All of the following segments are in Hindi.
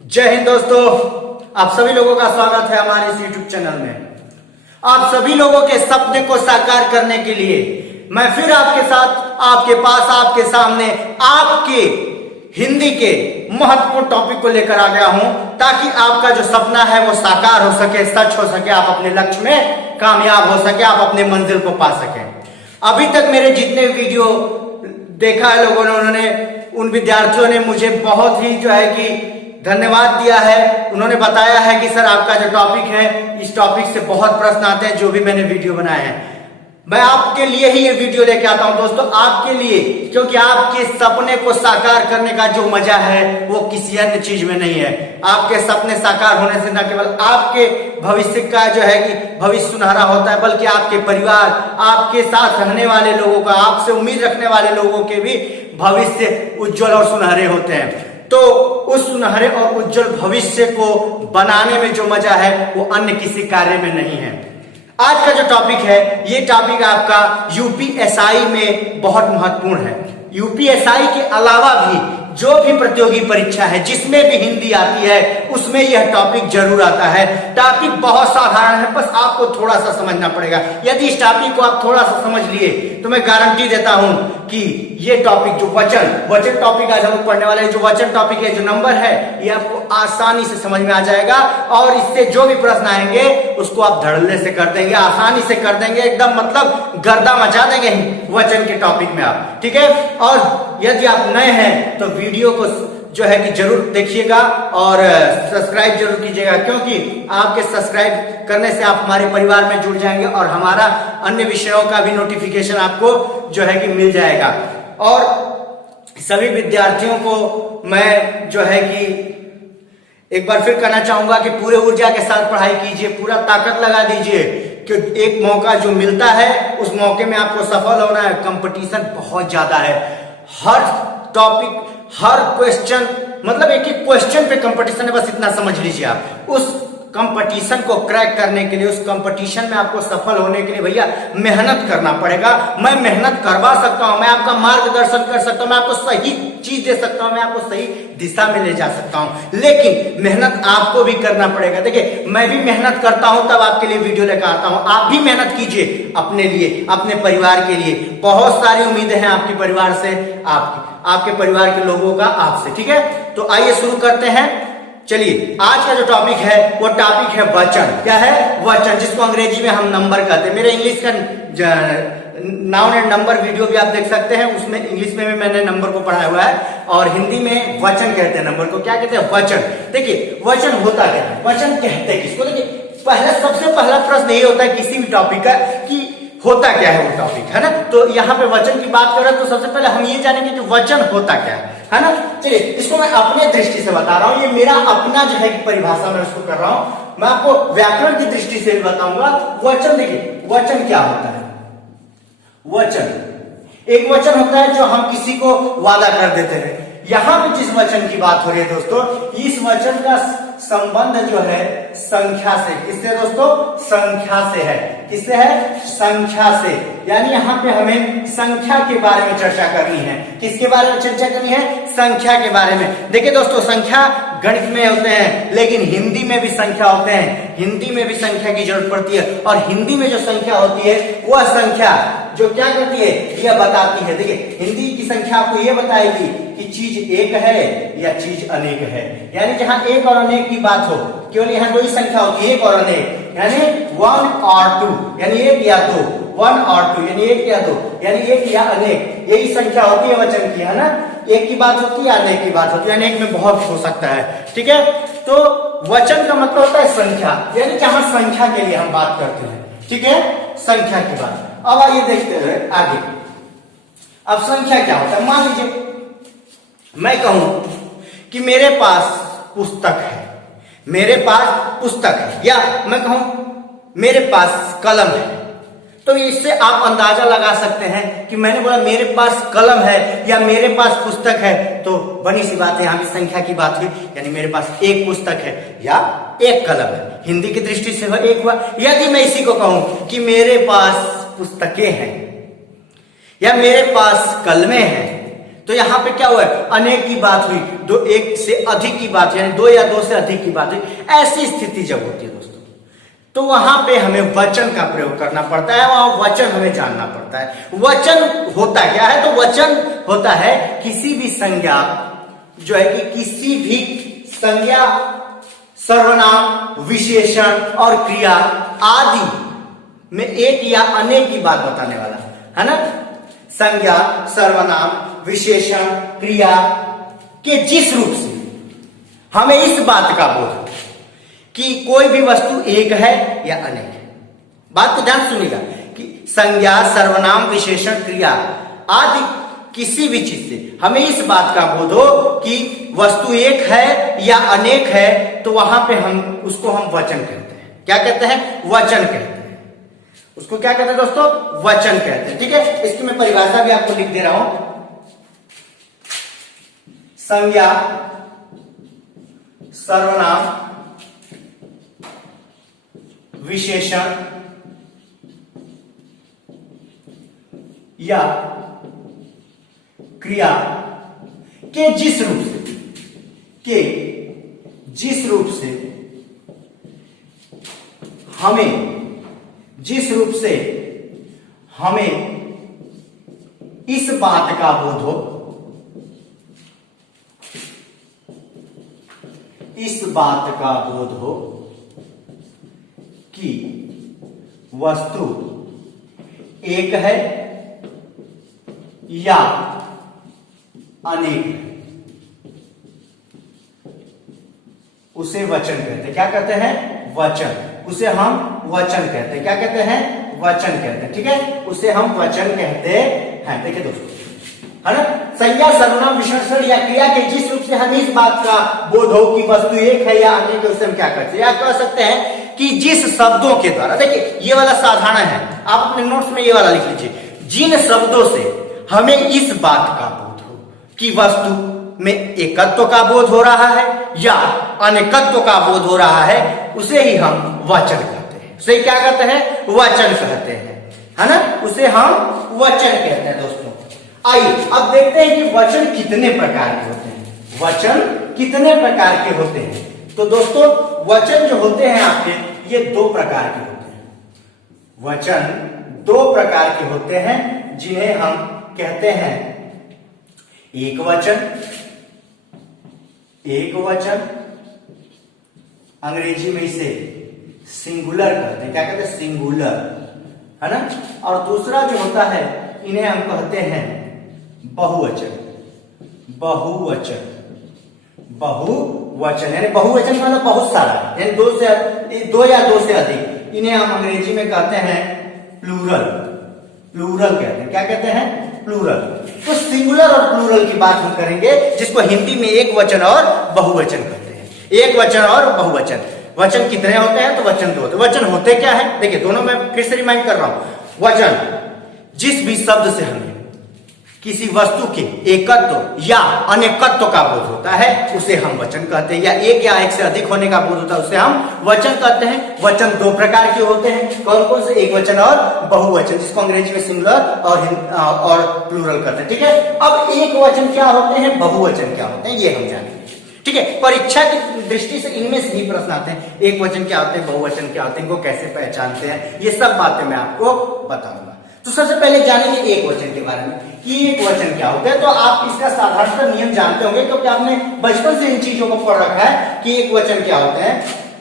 जय हिंद दोस्तों, आप सभी लोगों का स्वागत है हमारे इस YouTube चैनल में। आप सभी लोगों के सपने को साकार करने के लिए मैं फिर आपके साथ, आपके पास, आपके सामने, आपके हिंदी के महत्वपूर्ण टॉपिक को लेकर आ गया हूं, ताकि आपका जो सपना है वो साकार हो सके, सच हो सके, आप अपने लक्ष्य में कामयाब हो सके, आप अपने मंजिल को पा सके। अभी तक मेरे जितने वीडियो देखा है लोगों ने, उन्होंने, उन विद्यार्थियों ने मुझे बहुत ही जो है कि धन्यवाद दिया है। उन्होंने बताया है कि सर आपका जो टॉपिक है, इस टॉपिक से बहुत प्रश्न आते हैं जो भी मैंने वीडियो बनाए हैं। मैं आपके लिए ही ये वीडियो लेके आता हूं दोस्तों, आपके लिए, क्योंकि आपके सपने को साकार करने का जो मजा है वो किसी अन्य चीज में नहीं है। आपके सपने साकार होने से न केवल आपके भविष्य का जो है कि भविष्य सुनहरा होता है, बल्कि आपके परिवार, आपके साथ रहने वाले लोगों का, आपसे उम्मीद रखने वाले लोगों के भी भविष्य उज्जवल और सुनहरे होते हैं। तो उस सुनहरे और उज्जवल भविष्य को बनाने में जो मजा है वो अन्य किसी कार्य में नहीं है। आज का जो टॉपिक है, ये टॉपिक आपका यूपीएसआई में बहुत महत्वपूर्ण है। यूपीएसआई के अलावा भी जो भी प्रतियोगी परीक्षा है जिसमें भी हिंदी आती है उसमें यह टॉपिक जरूर आता है। टॉपिक बहुत साधारण है, बस आपको थोड़ा सा समझना पड़ेगा। यदि इस टॉपिक को आप थोड़ा सा समझ लिए तो मैं गारंटी देता हूं कि ये टॉपिक जो वचन टॉपिक आज हम लोग पढ़ने वाले हैं, जो वचन टॉपिक है, जो नंबर है, ये आपको आसानी से समझ में आ जाएगा और इससे जो भी प्रश्न आएंगे उसको आप धड़ल्ले से कर देंगे, आसानी से कर देंगे, एकदम मतलब गर्दा मचा देंगे वचन के टॉपिक में आप, ठीक है। और यदि आप नए हैं तो वीडियो को जो है कि जरूर देखिएगा और सब्सक्राइब जरूर कीजिएगा, क्योंकि आपके सब्सक्राइब करने से आप हमारे परिवार में जुड़ जाएंगे और हमारा अन्य विषयों का भी नोटिफिकेशन आपको जो है कि मिल जाएगा। और सभी विद्यार्थियों को मैं जो है कि एक बार फिर कहना चाहूंगा कि पूरे ऊर्जा के साथ पढ़ाई कीजिए, पूरा ताकत लगा दीजिए, कि एक मौका जो मिलता है उस मौके में आपको सफल होना है। कंपटीशन बहुत ज्यादा है, हर टॉपिक, हर क्वेश्चन, मतलब एक एक क्वेश्चन पे कंपटीशन है, बस इतना समझ लीजिए आप। उस कंपटीशन को क्रैक करने के लिए, उस कंपटीशन में आपको सफल होने के लिए भैया मेहनत करना पड़ेगा। मैं मेहनत करवा सकता हूं, मैं आपका मार्गदर्शन कर सकता हूं, मैं आपको सही चीज दे सकता हूं, मैं आपको सही दिशा में ले जा सकता हूं, लेकिन मेहनत आपको भी करना पड़ेगा। देखिए, मैं भी मेहनत करता हूं तब आपके लिए वीडियो लेकर आता हूं। आप भी मेहनत कीजिए अपने लिए, अपने परिवार के लिए। बहुत सारी उम्मीदें हैं आपके परिवार से, आपके परिवार के लोगों का आपसे, ठीक है। तो आइए शुरू करते हैं। चलिए, आज का जो टॉपिक है वो टॉपिक है वचन। क्या है? वचन, जिसको अंग्रेजी में हम नंबर कहते हैं। मेरे इंग्लिश का नाउन एंड नंबर वीडियो भी आप देख सकते हैं, उसमें इंग्लिश में भी मैंने नंबर को पढ़ाया हुआ है और हिंदी में वचन कहते हैं। नंबर को क्या कहते हैं? वचन। देखिए, वचन होता क्या है, वचन कहते हैं किसको? देखिए, सबसे पहला प्रश्न ये होता है किसी भी टॉपिक का कि होता क्या है वो टॉपिक, है ना। तो यहाँ पे वचन की बात करें तो सबसे पहले हम ये जानेंगे कि वचन होता क्या है ना। चलिए, इसको मैं अपने दृष्टि से बता रहा हूं, ये मेरा अपना जो है कि परिभाषा मैं उसको कर रहा हूं। मैं आपको व्याकरण की दृष्टि से भी बताऊंगा। वचन, देखिए वचन क्या होता है। वचन एक वचन होता है जो हम किसी को वादा कर देते हैं। यहां पे जिस वचन की बात हो रही है दोस्तों, इस वचन का संबंध जो है संख्या से। किससे दोस्तों? संख्या से है। किससे है? संख्या से। यानी यहाँ पे हमें संख्या के बारे में चर्चा करनी है। किसके बारे में चर्चा करनी है? संख्या के बारे में। देखिए दोस्तों, संख्या गणित में होते हैं, लेकिन हिंदी में भी संख्या होते हैं। हिंदी में भी संख्या की जरूरत पड़ती है, और हिंदी में जो संख्या होती है वह संख्या जो क्या करती है, यह बताती है। देखिए, हिंदी की संख्या आपको यह बताएगी कि चीज एक है या चीज अनेक है। यानी जहां एक और अनेक की बात हो, केवल यहाँ दो ही संख्या होती है, एक और अनेक, यानी 1 और 2, यानी एक या दो। 1 और 2 यानी एक या दो, यानी एक या अनेक, यही संख्या होती है वचन की, है ना। एक की बात होती है, अनेक की बात होती है, अनेक में बहुत हो सकता है, ठीक है। तो वचन का मतलब होता है संख्या, यानी जहां संख्या के लिए हम बात करते हैं, ठीक है, संख्या की बात। अब आइए देखते हैं आगे। अब संख्या क्या होता है? मान लीजिए मैं कहूं कि मेरे पास पुस्तक है, मेरे पास पुस्तक है, या मैं कहूं मेरे पास कलम है, तो इससे आप अंदाजा लगा सकते हैं कि मैंने बोला मेरे पास कलम है या मेरे पास पुस्तक है, तो बनी सी बात है, यहां भी संख्या की बात हुई, यानी मेरे पास एक पुस्तक है या एक कलम है। हिंदी की दृष्टि से वह एक हुआ। यदि मैं इसी को कहूं कि मेरे पास पुस्तकें हैं या मेरे पास कलमें हैं, तो यहाँ पे क्या हुआ है, अनेक की बात हुई, दो एक से अधिक की बात, यानी दो या दो से अधिक की बात हुई। ऐसी स्थिति जब होती है दोस्तों, तो वहां पे हमें वचन का प्रयोग करना पड़ता है, वहां वचन हमें जानना पड़ता है। वचन होता क्या है, तो वचन होता है किसी भी संज्ञा जो है कि किसी भी संज्ञा, सर्वनाम, विशेषण और क्रिया आदि में एक या अनेक की बात बताने वाला है ना। संज्ञा, सर्वनाम, विशेषण, क्रिया के जिस रूप से हमें इस बात का बोध कि कोई भी वस्तु एक है या अनेक है। बात को ध्यान सुनिएगा कि संज्ञा, सर्वनाम, विशेषण, क्रिया आदि किसी भी चीज से हमें इस बात का बोध हो कि वस्तु एक है या अनेक है, तो वहां पे हम उसको हम वचन कहते हैं। क्या कहते हैं, वचन कहते हैं। उसको क्या कहते हैं दोस्तों, वचन कहते हैं। ठीक है, इसकी मैं परिभाषा भी आपको लिख दे रहा हूं। संज्ञा, सर्वनाम, विशेषण या क्रिया के जिस रूप से हमें इस बात का बोध हो, कि वस्तु एक है या अनेक है, उसे वचन कहते हैं। क्या कहते हैं, वचन। उसे हम वचन कहते हैं। क्या कहते हैं, वचन कहते हैं। ठीक है, उसे हम वचन कहते हैं। देखिए दोस्तों, है ना, संज्ञा, सर्वनाम, विशेषण या क्रिया के जिस रूप से हमें इस बात का बोध हो कि वस्तु एक है या अनेक है, उसे हम क्या करते हैं, या कह सकते हैं कि जिस शब्दों के द्वारा, देखिए ये वाला साधारण है, आप अपने नोट्स में ये वाला लिख लीजिए, जिन शब्दों से हमें इस बात का बोध हो कि वस्तु में एकत्व का बोध हो रहा है या अनेकत्व का बोध हो रहा है, उसे ही हम वचन कहते हैं। उसे क्या कहते हैं, वचन कहते हैं, है ना, उसे हम वचन कहते हैं। दोस्तों आइए अब देखते हैं कि वचन कितने प्रकार के होते हैं। वचन कितने प्रकार के होते हैं, तो दोस्तों वचन जो होते हैं आपके, ये दो प्रकार के होते हैं। वचन दो प्रकार के होते हैं, जिन्हें हम कहते हैं एक वचन, अंग्रेजी में इसे सिंगुलर कहते हैं। क्या कहते हैं, सिंगुलर, है ना। और दूसरा जो होता है, इन्हें हम कहते हैं बहुवचन। यानी बहुवचन मतलब बहुत सारा, यानी दो या दो से अधिक। इन्हें हम अंग्रेजी में कहते हैं प्लूरल कहते हैं। क्या कहते हैं, प्लूरल। तो सिंगुलर और प्लूरल की बात हम करेंगे, जिसको हिंदी में एक वचन और बहुवचन कहते हैं। एक वचन और बहुवचन। वचन कितने होते हैं, तो वचन दो होते हैं। वचन होते क्या है, देखिए दोनों में फिर से रिमाइंड कर रहा हूं। वचन जिस भी शब्द से हमें किसी वस्तु के एकत्व या अनेकत्व का बोध होता है, उसे हम वचन कहते हैं। या एक या एक से अधिक होने का बोध होता है, उसे हम वचन कहते हैं। वचन दो प्रकार के होते हैं, कौन कौन से, एक वचन और बहुवचन, जिसको अंग्रेजी में सिंगुलर और प्लूरल कहते हैं। ठीक है, अब एक वचन क्या होते हैं, बहुवचन क्या होते हैं, ये हम जानेंगे। ठीक है, परीक्षा की दृष्टि से इनमें से ही प्रश्न आते हैं। एक वचन क्या होते हैं, बहुवचन क्या होते हैं, इनको कैसे पहचानते हैं, ये सब बातें मैं आपको बताऊंगा। तो सबसे पहले जानेंगे एक वचन के बारे में कि एक वचन क्या होता है। तो आप इसका साधारणतः नियम जानते होंगे, क्योंकि आपने बचपन से इन चीजों को पढ़ रखा है कि एक वचन क्या होता है।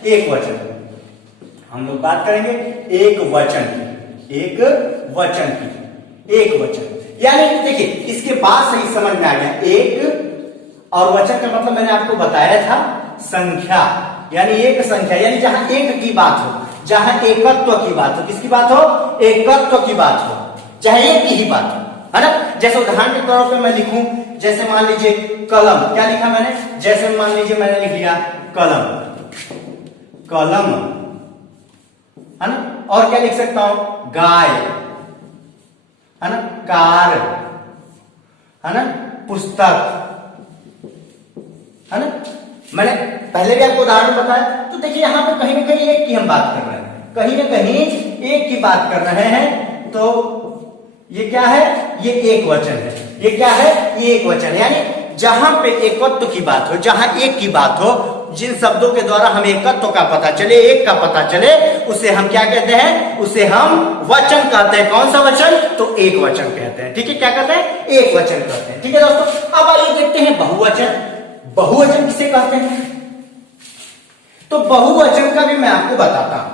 एक वचन हम लोग बात करेंगे एक वचन की, यानी देखिए इसके बाद से ही समझ में आ गया। एक और वचन का मतलब मैंने आपको बताया था, संख्या, यानी एक संख्या, यानी जहां एक की बात हो, जहां एकत्व की बात हो। किसकी बात हो, एकत्व की बात हो, जहां एक की ही बात हो, है ना। जैसे उदाहरण के तौर पे मैं लिखूं, जैसे मान लीजिए कलम, क्या लिखा मैंने, जैसे मान लीजिए मैंने लिख लिया कलम, है ना। और क्या लिख सकता हूं, गाय, है ना, कार, है ना, पुस्तक, है ना। मैंने पहले भी आपको उदाहरण बताया। तो देखिए यहां पर कहीं ना कहीं एक की हम बात कर रहे हैं, कहीं ना कहीं एक की बात कर रहे हैं। तो ये क्या है, ये एक वचन है। ये क्या है, ये एक वचन है। यानी जहां पे एकत्व की बात हो, जहां एक की बात हो, जिन शब्दों के द्वारा हमें एकत्व का पता चले, एक का पता चले, उसे हम क्या कहते हैं, उसे हम वचन कहते हैं। कौन सा वचन, तो एक वचन कहते हैं। ठीक है, क्या कहते हैं, एक वचन कहते हैं। ठीक है दोस्तों, अब आइए देखते हैं बहुवचन। बहुवचन किसे कहते हैं, तो बहुवचन का भी मैं आपको बताता हूं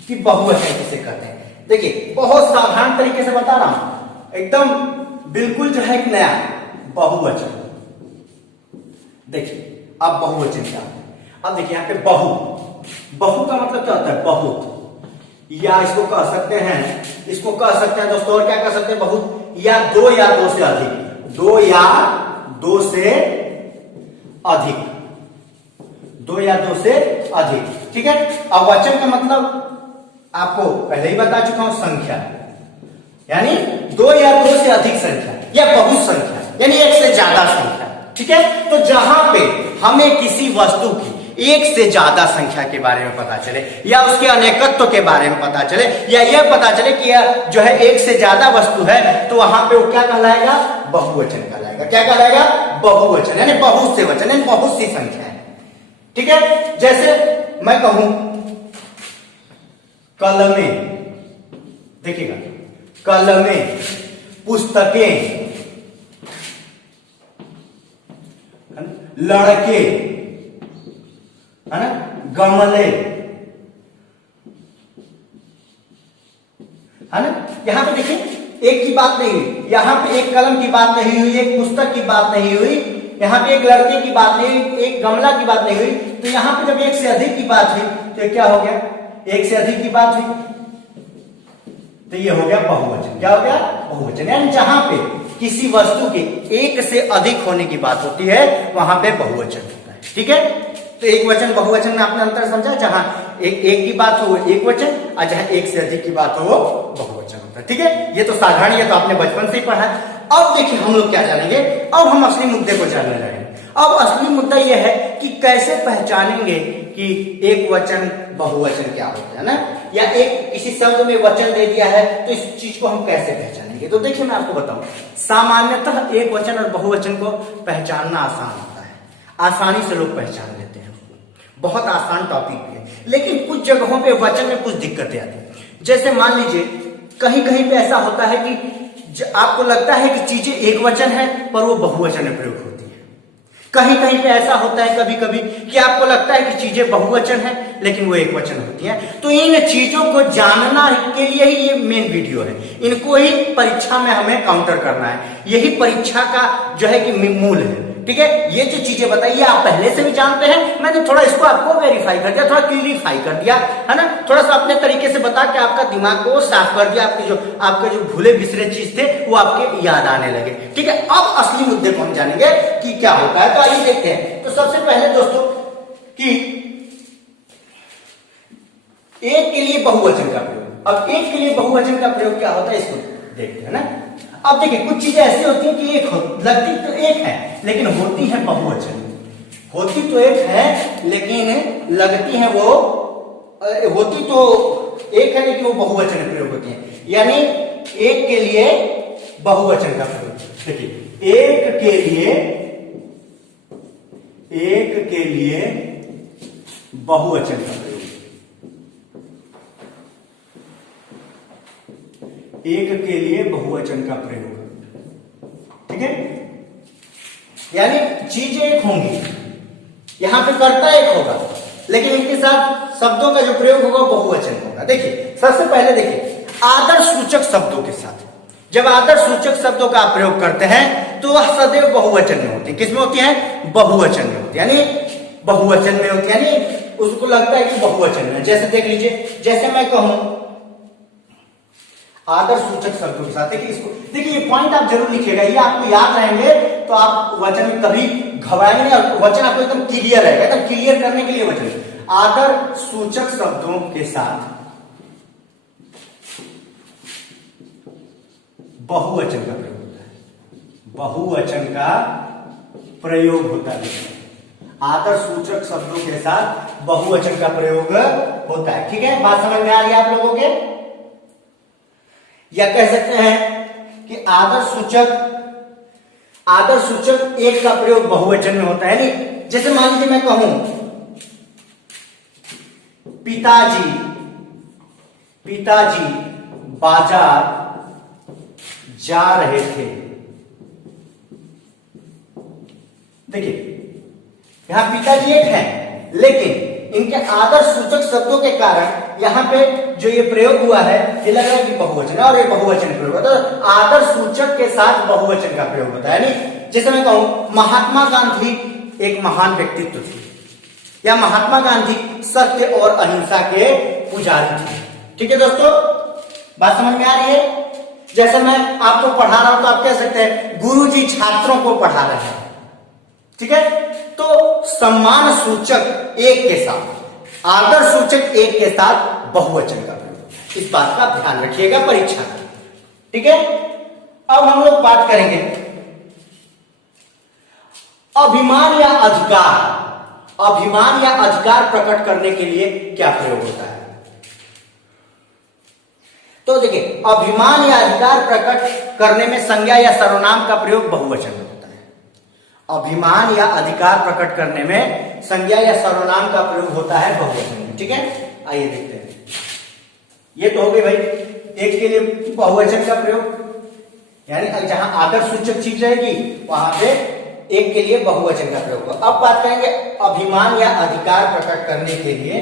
कि बहुवचन किसे कहते हैं। देखिए, बहुत साधारण तरीके से बता रहा हूं, एकदम बिल्कुल जो है नया बहुवचन। देखिए अब बहुवचन क्या है, अब देखिए यहाँ पे बहु, बहु का मतलब क्या होता है, बहुत, या इसको कह सकते हैं, इसको कह सकते हैं दोस्तों, और क्या कह सकते हैं, बहुत, या दो से अधिक, दो या दो से अधिक, दो या दो से अधिक। ठीक है, अब वचन का मतलब आपको पहले ही बता चुका हूं, संख्या, यानी दो या दो से अधिक संख्या, या बहुत संख्या, यानी एक से ज्यादा संख्या। ठीक है, तो जहां पे हमें किसी वस्तु की एक से ज्यादा संख्या के बारे में पता चले, या उसके अनेकत्व के बारे में पता चले, या यह पता चले कि जो है एक से ज्यादा वस्तु है, तो वहां पे वो क्या कहलाएगा, बहुवचन कहलाएगा। क्या कहलाएगा, बहुवचन, यानी बहुत से वचन, यानी बहुत सी संख्या है। ठीक है, जैसे मैं कहूं कलमें, देखिएगा, कलमें, पुस्तकें, लड़के, है ना, गमले, है ना। यहां पे देखिए एक की बात नहीं हुई, यहां पे एक कलम की बात नहीं हुई, एक पुस्तक की बात नहीं हुई, यहां पे एक लड़के की बात नहीं हुई, एक गमला की बात नहीं हुई। तो यहां पे जब एक से अधिक की बात हुई तो क्या हो गया, एक से अधिक की बात हुई, तो ये हो गया बहुवचन। क्या हो गया, बहुवचन। यानी जहां पे किसी वस्तु के एक से अधिक होने की बात होती है, वहां पे बहुवचन होता है। ठीक है, तो एक वचन बहुवचन में आपने अंतर समझा, जहां एक की बात हो वो एक वचन, और जहां एक से अधिक की बात हो वो बहुवचन होता है। ठीक है, ये तो साधारण, ये तो आपने बचपन से ही पढ़ा है। अब देखिए हम लोग क्या जानेंगे, अब हम असली मुद्दे को जानने लगे। अब असली मुद्दा यह है कि कैसे पहचानेंगे कि एक वचन बहुवचन क्या होता है ना, या एक किसी शब्द में वचन दे दिया है तो इस चीज को हम कैसे पहचानेंगे। तो देखिए मैं आपको बताऊं, सामान्यतः एक वचन और बहुवचन को पहचानना आसान होता है, आसानी से लोग पहचान लेते हैं, बहुत आसान टॉपिक है। लेकिन कुछ जगहों पे वचन में कुछ दिक्कतें आती हैं। जैसे मान लीजिए कहीं कहीं पे ऐसा होता है कि आपको लगता है कि चीजें एक वचन है पर वो बहुवचन में प्रयोग होती है। कहीं कहीं पे ऐसा होता है कभी कभी कि आपको लगता है कि चीजें बहुवचन है लेकिन वो एक वचन होती है। तो इन चीजों को जानना के लिए ही ये मेन वीडियो है, इनको ही परीक्षा में हमें काउंटर करना है, यही परीक्षा का जो है कि मूल है। ठीक है, ये जो चीजें बताइए आप पहले से भी जानते हैं, मैंने थोड़ा इसको आपको वेरीफाई कर दिया, थोड़ा क्लियरिफाई कर दिया, है ना, थोड़ा सा अपने तरीके से बता के आपका दिमाग को साफ कर दिया, आपके जो भूले बिसरे चीज थे वो आपके याद आने लगे। ठीक है, अब असली मुद्दे को हम जानेंगे कि क्या होता है। तो आइए देखते हैं। तो सबसे पहले दोस्तों कि एक के लिए बहुवचन का प्रयोग, अब एक के लिए बहुवचन का प्रयोग क्या होता है इसको देखते हैं ना। अब देखिए कुछ चीजें ऐसी होती हैं कि एक लगती तो एक है लेकिन होती है बहुवचन, होती तो एक है लेकिन लगती है वो, होती तो एक है लेकिन वो बहुवचन में प्रयोग होती है। यानी एक के लिए बहुवचन का प्रयोग, देखिए एक के लिए बहुवचन का प्रयोग, एक के लिए बहुवचन का प्रयोग। ठीक है, यानी चीजें एक होंगी, यहां पे कर्ता एक होगा लेकिन इनके साथ शब्दों का जो प्रयोग होगा वो बहुवचन होगा। देखिए सबसे पहले देखिए आदर्श सूचक शब्दों के साथ, जब आदर्श सूचक शब्दों का आप प्रयोग करते हैं तो वह सदैव बहुवचन में होती है। किसमें होती है, बहुवचन में होती है, यानी बहुवचन में होती है, यानी उसको लगता है कि बहुवचन में। जैसे देख लीजिए, जैसे मैं कहूं आदर्श सूचक शब्दों के साथ, देखिए इसको, देखिए ये पॉइंट आप जरूर लिखिएगा, ये आपको याद रहेंगे तो आप वचन में कभी घबराएंगे नहीं, वचन आपको एकदम क्लियर रहेगा। एकदम क्लियर करने के लिए वचन, आदर्श सूचक शब्दों के साथ बहुवचन का प्रयोग होता है, बहुवचन का प्रयोग होता है, आदर्श सूचक शब्दों के साथ बहुवचन का प्रयोग होता है। ठीक है, बात समझ में आ रही है आप लोगों के, या कह सकते हैं कि आदर्श सूचक आदर सूचक एक का प्रयोग बहुवचन में होता है। नहीं, जैसे मान लीजिए मैं कहूं पिताजी पिताजी बाजार जा रहे थे। देखिए यहां पिताजी एक है, लेकिन इनके आदर सूचक शब्दों के कारण यहां पे जो ये प्रयोग हुआ है ये लग रहा है कि बहुवचन है और ये बहुवचन प्रयोग होता है। तो आदर सूचक के साथ बहुवचन का प्रयोग होता है। नहीं, जैसे मैं कहूं महात्मा गांधी एक महान व्यक्तित्व थे, या महात्मा गांधी सत्य और अहिंसा के पुजारी थे। ठीक है दोस्तों, बात समझ में आ रही है? जैसे मैं आपको पढ़ा रहा हूं तो आप कह सकते हैं गुरुजी छात्रों को पढ़ा रहे हैं। ठीक है, तो सम्मान सूचक एक के साथ, आदर सूचक एक के साथ बहुवचन का प्रयोग, इस बात का ध्यान रखिएगा परीक्षा में। ठीक है, अब हम लोग बात करेंगे अभिमान या अधिकार। अभिमान या अधिकार प्रकट करने के लिए क्या प्रयोग होता है? तो देखिए, अभिमान या अधिकार प्रकट करने में संज्ञा या सर्वनाम का प्रयोग बहुवचन में होता है। अभिमान या अधिकार प्रकट करने में संज्ञा या सर्वनाम का प्रयोग होता है बहुवचन में। ठीक है, आइए देखते हैं। ये तो हो गई भाई एक के लिए बहुवचन का प्रयोग, यानी जहां आदर सूचक चीज रहेगी वहां पे एक के लिए बहुवचन का प्रयोग होगा। अब बात करेंगे अभिमान या अधिकार प्रकट करने के लिए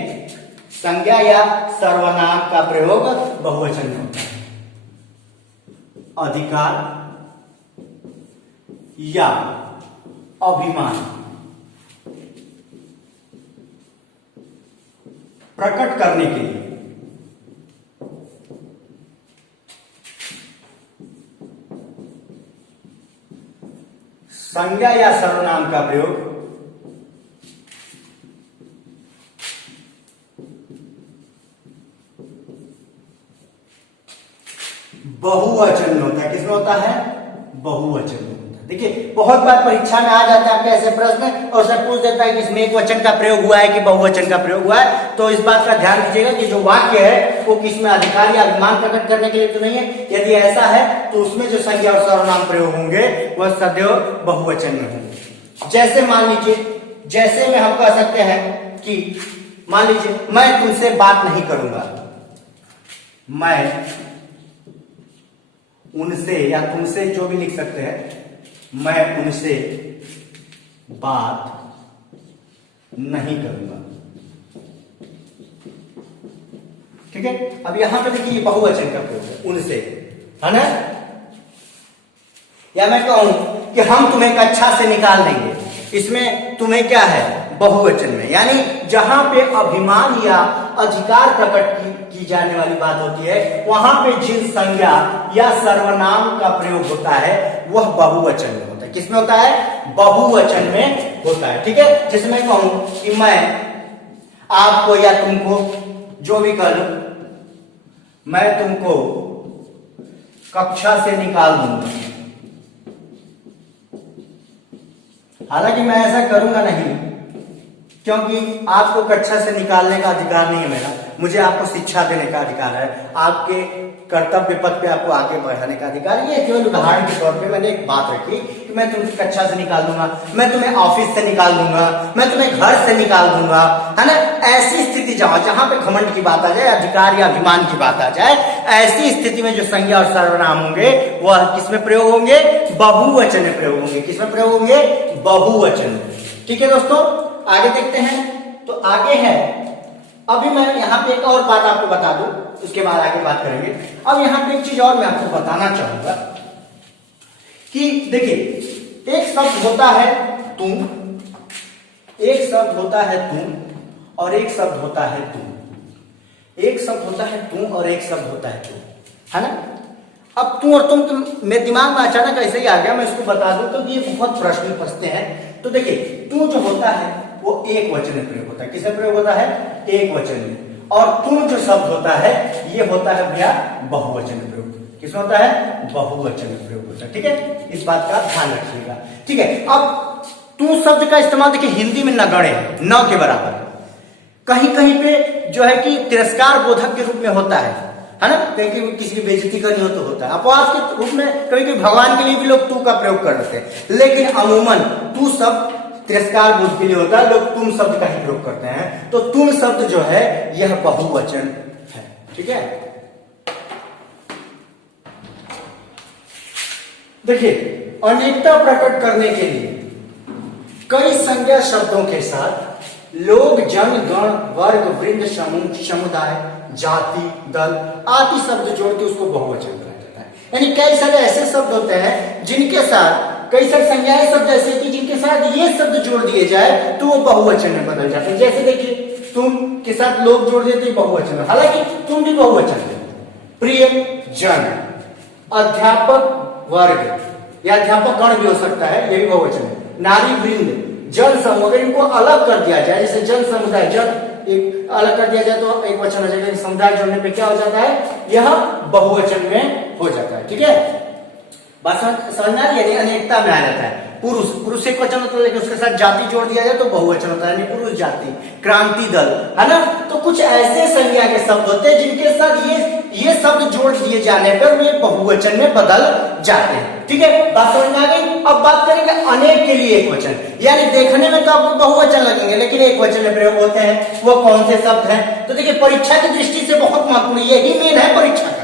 संज्ञा या सर्वनाम का प्रयोग बहुवचन में होता है। अधिकार या अभिमान प्रकट करने के लिए संज्ञा या सर्वनाम का प्रयोग बहुवचन में होता है। किसमें होता है? बहुवचन में होता है। देखिए बहुत बार परीक्षा में आ जाता है आपके ऐसे प्रश्न और सर पूछ देता है कि इसमें एक वचन का प्रयोग हुआ है कि बहुवचन का प्रयोग हुआ है। तो इस बात का ध्यान दीजिएगा कि जो वाक्य है वो किसमें अधिकार या अभिमान प्रकट करने के लिए तो नहीं है। यदि ऐसा है तो उसमें जो संज्ञा और सर्वनाम प्रयोग होंगे वह सदैव बहुवचन में होंगे। जैसे मान लीजिए, जैसे में हम कह सकते हैं कि मान लीजिए मैं तुमसे बात नहीं करूंगा, मैं उनसे या तुमसे जो भी लिख सकते हैं, मैं उनसे बात नहीं करूंगा। ठीक है, अब यहां पे देखिए बहुवचन का प्रयोग है, उनसे, है ना। या मैं कहूं कि हम तुम्हें कक्षा से निकाल देंगे, इसमें तुम्हें क्या है? बहुवचन में। यानी जहां पे अभिमान या अधिकार प्रकट की जाने वाली बात होती है वहां पे जिन संज्ञा या सर्वनाम का प्रयोग होता है वह बहुवचन में होता है। किसमें होता है? बहुवचन में होता है। ठीक है, जैसे मैं कहूं कि मैं आपको या तुमको जो भी कर लूं, मैं तुमको कक्षा से निकाल दूंगा। हालांकि मैं ऐसा करूंगा नहीं, क्योंकि आपको कक्षा से निकालने का अधिकार नहीं है मेरा, मुझे आपको शिक्षा देने का अधिकार है, आपके कर्तव्य पथ पे आपको आगे बढ़ाने का अधिकार है। ये केवल उदाहरण के तौर पे मैंने एक बात रखी कि मैं तुम्हें कक्षा से निकाल दूंगा, मैं तुम्हें ऑफिस से निकाल दूंगा, मैं तुम्हें घर से निकाल दूंगा, है ना। ऐसी स्थिति जहां पे घमंड की बात आ जाए, अधिकार या अभिमान की बात आ जाए, ऐसी स्थिति में जो संज्ञा और सर्वनाम होंगे वह किसमें प्रयोग होंगे? बहुवचन में प्रयोग होंगे। किसमें प्रयोग होंगे? बहुवचन में। ठीक है दोस्तों, आगे देखते हैं। तो आगे है, अभी मैं यहाँ पे एक और बात आपको बता दूं, उसके बाद आगे बात करेंगे। अब यहाँ पे एक चीज और मैं आपको बताना चाहूंगा कि देखिए एक शब्द होता है तुम, एक शब्द होता है तुम और एक शब्द होता है तुम। एक शब्द होता है तुम और एक शब्द होता है तुम, है ना। अब तू और तुम मेरे दिमाग में अचानक ऐसे ही आ गया, मैं इसको बता दूं तो ये बहुत प्रश्न फंसते हैं। तो देखिए तू जो होता है वो एक वचन में प्रयोग होता है। किसमें प्रयोग होता है? एक वचन में। और तुम जो शब्द होता है ये होता है भैया बहुवचन में प्रयोग। किसमें होता है? बहुवचन में प्रयोग होता है। ठीक है, इस बात का ध्यान रखिएगा। ठीक है, अब तू शब्द का इस्तेमाल देखिए हिंदी में नगण्य है, न के बराबर। कहीं कहीं पे जो है कि तिरस्कार बोधक के रूप में होता है, है ना, कहीं किसी की बेइज्जती करनी हो तो होता है। अपवाद के रूप में कभी कभी भगवान के लिए भी लोग तू का प्रयोग कर देते हैं, लेकिन अमूमन तू शब्द तिरस्कार बुद्धि के लिए होता है, लोग तुम शब्द का ही प्रयोग करते हैं। तो तुम शब्द जो है यह बहुवचन है, ठीक है। देखिए, अनेकता प्रकट करने के लिए कई संज्ञा शब्दों के साथ लोग, जन, गण, वर्ग, वृंद, समूह, समुदाय, जाति, दल आदि शब्द जोड़ के उसको बहुवचन कहा जाता है। यानी कई सारे ऐसे शब्द होते हैं जिनके साथ कई सारे संज्ञाएं शब्द ऐसे कि जिनके साथ ये शब्द जोड़ दिए जाए तो वो बहुवचन में बदल जाते हैं। जैसे देखिए, तुम के साथ लोग जोड़ देते हैं बहुवचन में, हालांकि तुम भी बहुवचन है। प्रिय जन, अध्यापक वर्ग या अध्यापक गण भी हो सकता है, ये भी बहुवचन है। नारी वृंद, जन समूह, अगर इनको अलग कर दिया जाए, जैसे जन समुदाय, जन एक अलग कर दिया जाए तो एक वचन हो जाएगा, समुदाय जोड़ने पे क्या हो जाता है, यह बहुवचन में हो जाता है, ठीक है। बात समझ आ रही है, अनेकता में आ जाता है। पुरुष, पुरुष एक वचन होता है, लेकिन उसके साथ जाति जोड़ दिया जाए तो बहुवचन होता है, यानी पुरुष जाति। क्रांति दल, है ना। तो कुछ ऐसे संज्ञा के शब्द होते हैं जिनके साथ ये शब्द जोड़ दिए जाने पर वे बहुवचन में बदल जाते हैं, ठीक है। बात समझ में आ गई। अब बात करेंगे अनेक के लिए एक वचन, यानी देखने में तो आपको बहुवचन लगेंगे लेकिन एक वचन में प्रयोग होते हैं। वो कौन से शब्द हैं? तो देखिए, परीक्षा की दृष्टि से बहुत महत्वपूर्ण, यही मेन है परीक्षा का,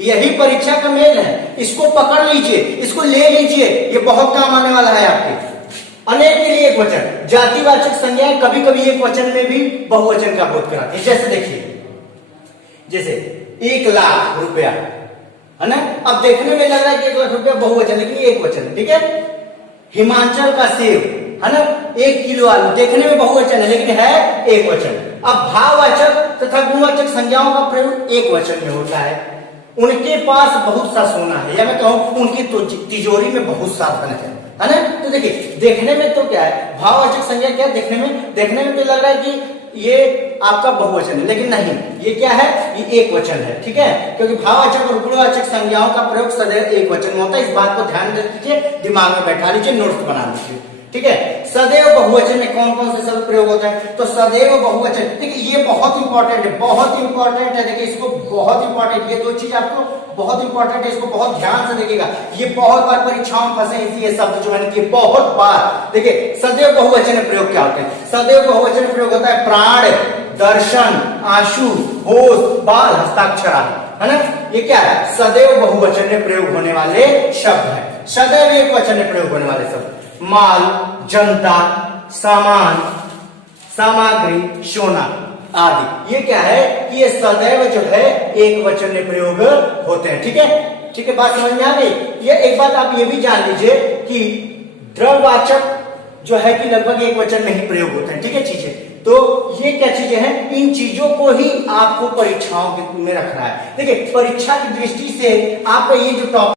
यही परीक्षा का मेल है। इसको पकड़ लीजिए, इसको ले लीजिए, ये बहुत काम आने वाला है आपके। अनेक के लिए एक वचन, जातिवाचक संज्ञाएं कभी कभी एक वचन में भी बहुवचन का बोध कराती है। जैसे देखिए, जैसे 1 लाख रुपया, है ना। अब देखने में लग रहा है कि 1 लाख रुपया बहुवचन, लेकिन ये एक वचन है, ठीक है। हिमाचल का सेब, है ना। 1 किलो आलू, देखने में बहुवचन है लेकिन है एक वचन। अब भाववाचक तथा गुणवाचक संज्ञाओं का प्रयोग एक वचन में होता है। उनके पास बहुत सा सोना है, या मैं कहूं उनकी तिजोरी में बहुत सा धन है ना। तो देखिए, देखने में तो क्या है, भाववाचक संज्ञा क्या है, देखने में तो लग रहा है कि ये आपका बहुवचन है, लेकिन नहीं, ये क्या है, ये एक वचन है, ठीक है। क्योंकि भाववाचक और गुणवाचक संज्ञाओं का प्रयोग सदैव एक वचन में होता है। इस बात को ध्यान रख लीजिए, दिमाग में बैठा लीजिए, नोट्स बना लीजिए, ठीक है। सदैव बहुवचन में कौन कौन से शब्द प्रयोग होता है? तो सदैव बहुवचन, देखिए ये बहुत इंपॉर्टेंट है, बहुत इंपॉर्टेंट है। देखिए, इसको बहुत इंपॉर्टेंट, ये 2 चीज आपको बहुत इंपॉर्टेंट है, इसको बहुत ध्यान से देखिएगा। ये बहुत बार परीक्षाओं में फंसे ये शब्द जो है, बहुत बार। देखिए, सदैव बहुवचन में प्रयोग क्या होते हैं? सदैव बहुवचन में प्रयोग होता है प्राण, दर्शन, आंसू, होश, बाल, हस्ताक्षर आदि, है ना। ये क्या है? सदैव बहुवचन में प्रयोग होने वाले शब्द है। सदैव एक वचन में प्रयोग होने वाले शब्द, माल, जनता, सामान, सामग्री, सोना आदि, ये क्या है कि ये सदैव जो है एक वचन में प्रयोग होते हैं, ठीक है। ठीक है, बात समझ में आ गई। ये एक बात आप ये भी जान लीजिए कि द्रव्यवाचक जो है कि लगभग एक वचन में ही प्रयोग होते हैं, ठीक है चीजें। तो ये क्या चीजें हैं? इन चीजों को ही आपको परीक्षाओं में रखना है। देखिए, परीक्षा की दृष्टि से आपका ये जो टॉपिक